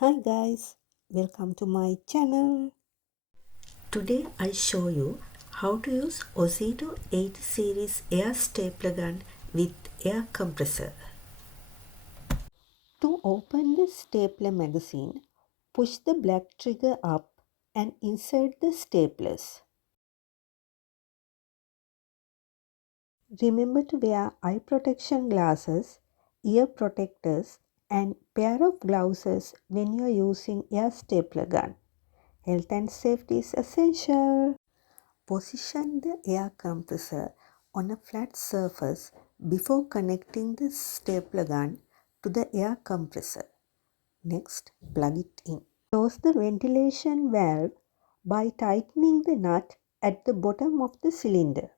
Hi guys, welcome to my channel. Today I show you how to use Ozito 8 series air stapler gun with air compressor. To open the stapler magazine, push the black trigger up and insert the staplers. Remember to wear eye protection glasses, ear protectors and pair of gloves when you are using air stapler gun. Health and safety is essential. Position the air compressor on a flat surface before connecting the stapler gun to the air compressor. Next, plug it in. Close the ventilation valve by tightening the nut at the bottom of the cylinder.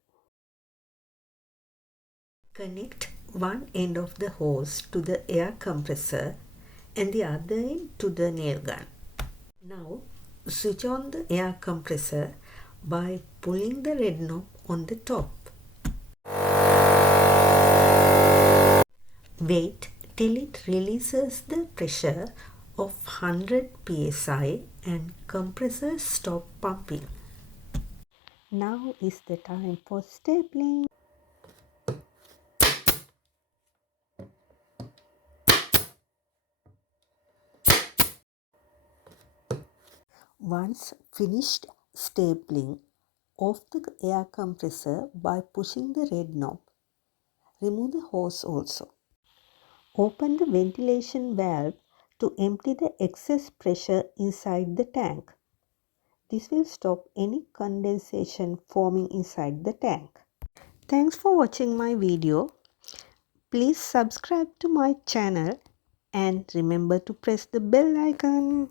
Connect one end of the hose to the air compressor and the other end to the nail gun. Now, switch on the air compressor by pulling the red knob on the top. Wait till it releases the pressure of 100 psi and compressor stop pumping. Now is the time for stapling. Once finished stapling, off the air compressor by pushing the red knob. Remove the hose also. Open the ventilation valve to empty the excess pressure inside the tank. This will stop any condensation forming inside the tank. Thanks for watching my video. Please subscribe to my channel and remember to press the bell icon.